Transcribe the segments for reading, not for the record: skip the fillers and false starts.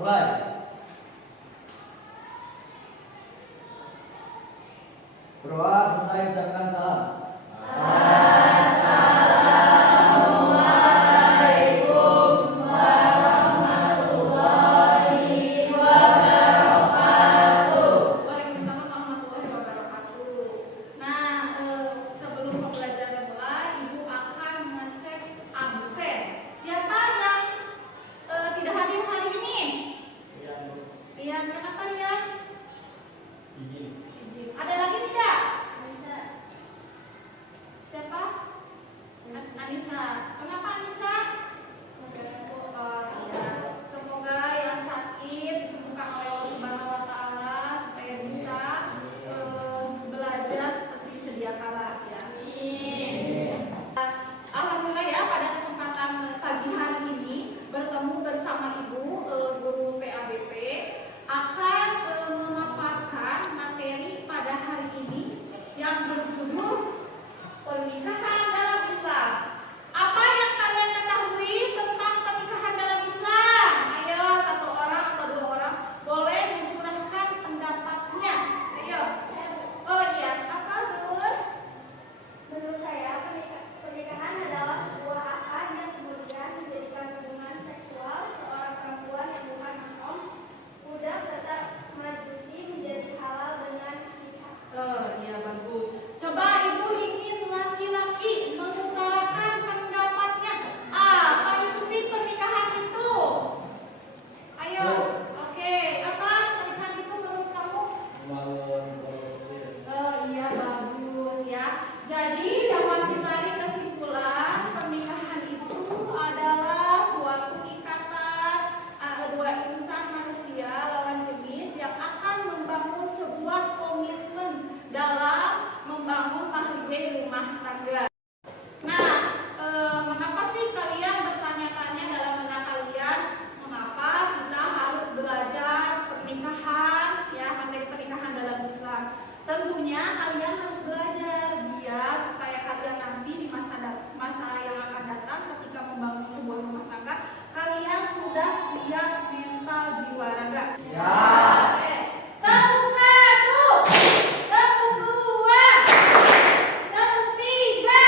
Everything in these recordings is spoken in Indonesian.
Mulai. Berdoa selesai ucapkan salam. Tentunya kalian harus belajar biar supaya kalian nanti di masa yang akan datang ketika membangun sebuah rumah tangga kalian sudah siap mental jiwa raga. Ya. Tepuk satu, tepuk dua, tepuk tiga.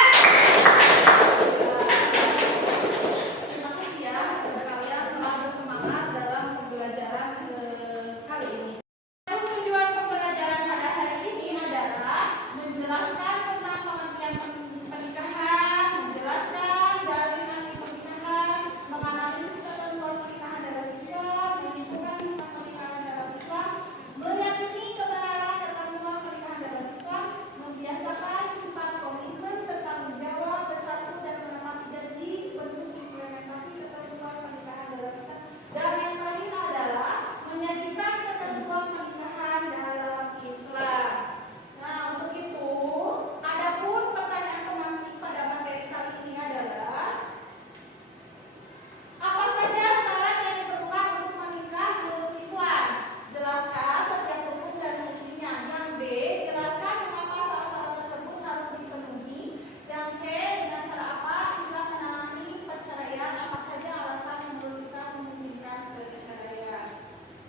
Terima kasih ya kepada kalian telah bersemangat dalam pembelajaran kali ini. Tujuan pembelajaran pada hari ini adalah menjelaskan tentang pengertian pernikahan, menjelaskan jalinan pernikahan, menganalisis ketentuan pernikahan dalam Islam, menentukan tentang pernikahan dalam Islam, meyakini kebenaran ketentuan pernikahan dalam Islam, membiasakan sifat komitmen, bertanggung jawab, bersatu dan menepati janji, bentuk implementasi ketentuan pernikahan dalam Islam, dan yang terakhir adalah menyajikan ketentuan pernikahan dalam Islam. Nah, untuk itu, adapun pertanyaan pemantik pada materi kali ini adalah apa saja syarat yang diperlukan untuk menikah menurut Islam? Jelaskan setiap rukun dan fungsinya. Yang B, jelaskan mengapa syarat-syarat tersebut harus dipenuhi. Yang C, dengan cara apa Islam menangani perceraian? Apa saja alasan yang menurut Islam memungkinkan perceraian?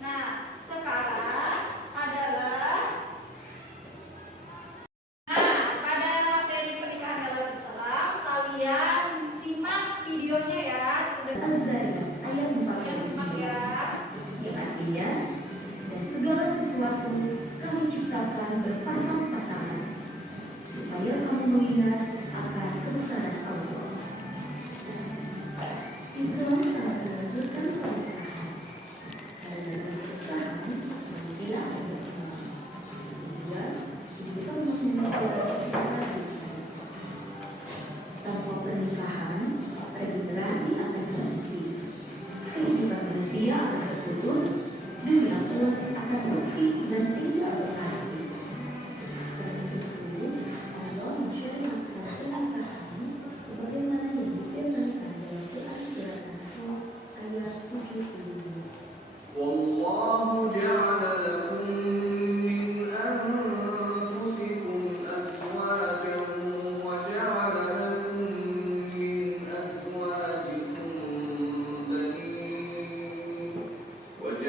Nah, sekarang adalah pada materi pernikahan dalam Islam, kalian simak videonya ya. Ayat 14 Simak ya. yang artinya dan segala sesuatu kamu ciptakan berpasang-pasangan supaya kamu mengingat akan kebesaran Allah. Islam sangat menganjurkan pernikahan karena pernikahan manusia akan berkembang sehingga kehidupan manusia akan tanpa pernikahan regenerasi akan berhenti, kehidupan manusia akan terputus, dunia pun akan sepi dan tidak berarti. Karena itu, Allah mensyariatkan pernikahan sebagaimana yang difirmankan dalam Quran surat An-Nahl ayat 70. والله جعل لكم من أنفسكم أزواجا وجعل لكم من أزواجكم بنين وجعل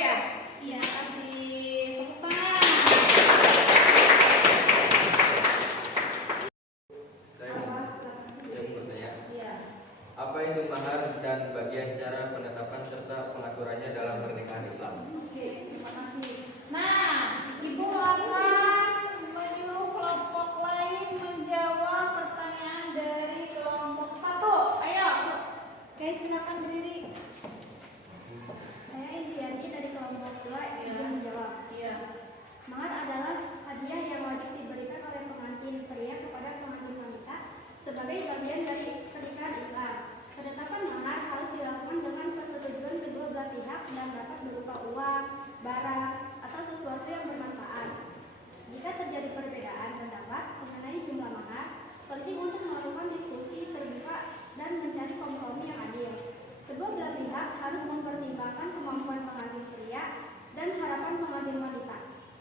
ya? Iya, kasih tepuk tangan. Saya mau bertanya, Iya. apa itu mahar dan bagian cara penetapan serta pengaturannya dalam pernikahan Islam? Oke, terima kasih. Nah, Ibu akan menyuruh kelompok lain menjawab pertanyaan dari kelompok 1. Ayo. Oke, silakan berdiri. Saya Indriani dari kelompok 2 ingin menjawab. Iya. Mahar adalah hadiah yang wajib diberikan oleh pengantin pria kepada pengantin wanita sebagai bagian dari pernikahan Islam. Penetapan mahar harus dilakukan dengan persetujuan kedua belah pihak dan dapat berupa uang, barang, atau sesuatu yang bermanfaat. Jika terjadi perbedaan pendapat mengenai jumlah mahar, penting untuk melakukan diskusi terbuka dan mencari kompromi yang adil. Kedua belah pihak harus mempertimbangkan kemampuan pengantin pria dan harapan pengantin wanita.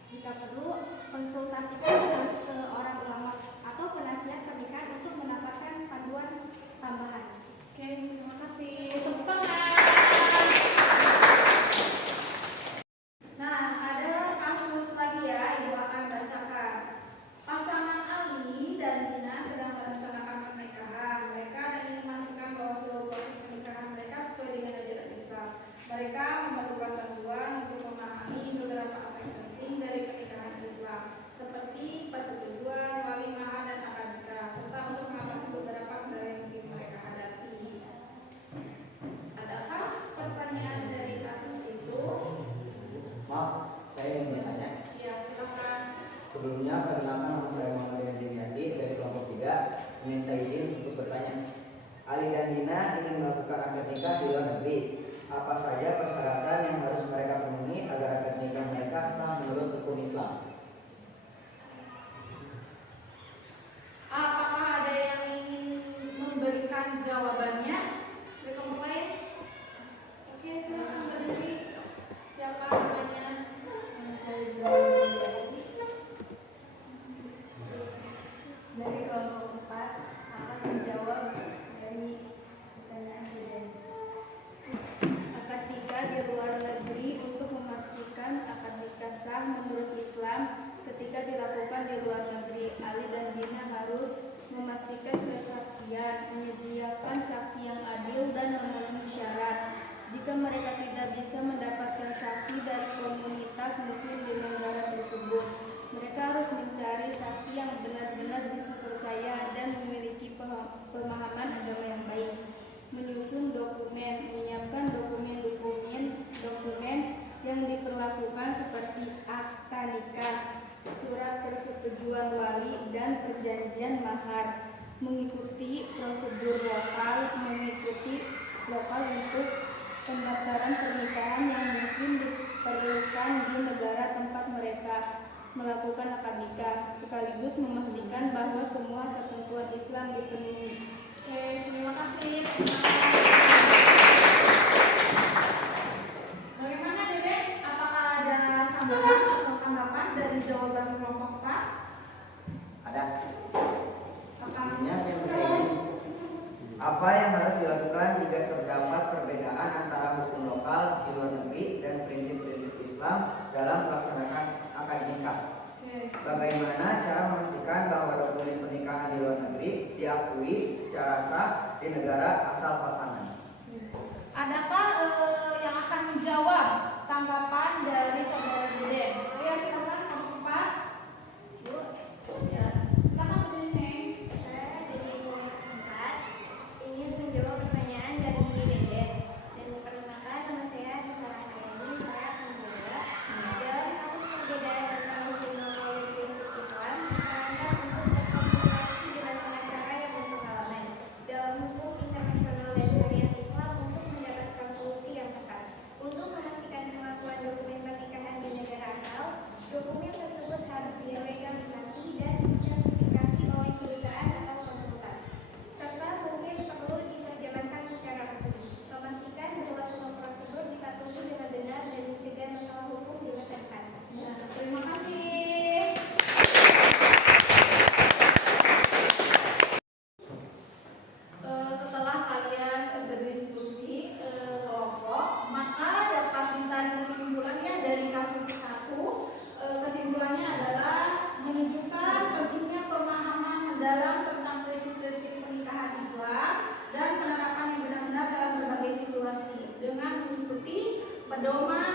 Jika perlu, konsultasikan dengan seorang ulama atau penasihat pernikahan untuk mendapatkan panduan tambahan. Oke, terima kasih. Tepuk tangan. Nah, ada kasus lagi ya, Ibu akan bacakan. Pasangan Ali dan Dina sedang merencanakan pernikahan. Mereka ingin memastikan bahwa seluruh proses pernikahan mereka sesuai dengan ajaran Islam. Mereka memerlukan bantuan untuk memahami beberapa aspek penting dari pernikahan Islam, seperti persetujuan, walimah, dan akad nikah, serta untuk mengatasi beberapa kendala yang mungkin mereka hadapi. Adakah pertanyaan dari kasus itu? Maaf, saya ingin bertanya. Ya, silakan. Sebelumnya, perkenalkan nama saya Muhammad Dimyati dari kelompok 3. Minta izin untuk bertanya. Ali dan Dina ingin melakukan akad nikah di luar negeri. Apa saja persyaratan yang harus mereka penuhi agar akad nikah mereka sah menurut hukum Islam? Apakah ada yang ingin memberikan jawabannya? Dari kelompok lain? Oke, silakan berdiri. Siapa namanya? Dari kelompok 4 akan menjawab dari pertanyaan Deden. Akad nikah di luar negeri untuk memastikan akad nikah sah menurut Islam ketika dilakukan di luar negeri. Ali dan Dina harus memastikan kesaksian, menyediakan saksi yang adil dan memenuhi syarat. Jika mereka tidak bisa mendapatkan saksi dari komunitas muslim di negara tersebut, mereka harus mencari saksi yang benar-benar bisa percaya dan memiliki pemahaman agama yang baik. Menyusun dokumen, menyiapkan dokumen yang diperlakukan seperti akta nikah, surat persetujuan wali, dan perjanjian mahar. Mengikuti prosedur lokal untuk pendaftaran pernikahan yang mungkin diperlukan di negara tempat mereka melakukan akad nikah, sekaligus memastikan bahwa semua ketentuan Islam dipenuhi. Oke, terima kasih. Bagaimana Dede? Apakah ada sambutan atau tanggapan dari jawaban kelompok 4? Ada. Apakah Sebelumnya saya bertanya. Apa yang harus dilakukan jika terdapat perbedaan antara hukum lokal di luar negeri dan prinsip-prinsip Islam dalam melaksanakan akad nikah? Oke. Bagaimana cara memastikan bahwa dokumen pernikahan di luar negeri diakui secara sah di negara asal pasangan? Adakah yang akan menjawab tanggapan dari saudara Dede? Ayo silakan kelompok 4. Bu. Ya. Silakan berdiri, Neng. Saya dari kelompok 4 ingin menjawab pertanyaan dari Deden. Dan perkenalkan nama saya Sarah Hayani. Saya akan menjawab. Dalam kasus perbedaan antara hukum lokal dan prinsip Islam, disarankan untuk berkonsultasi dengan pengacara yang berpengalaman dalam hukum internasional dan syariat Islam untuk mendapatkan solusi yang tepat. Untuk memastikan pengakuan dokumen pedoman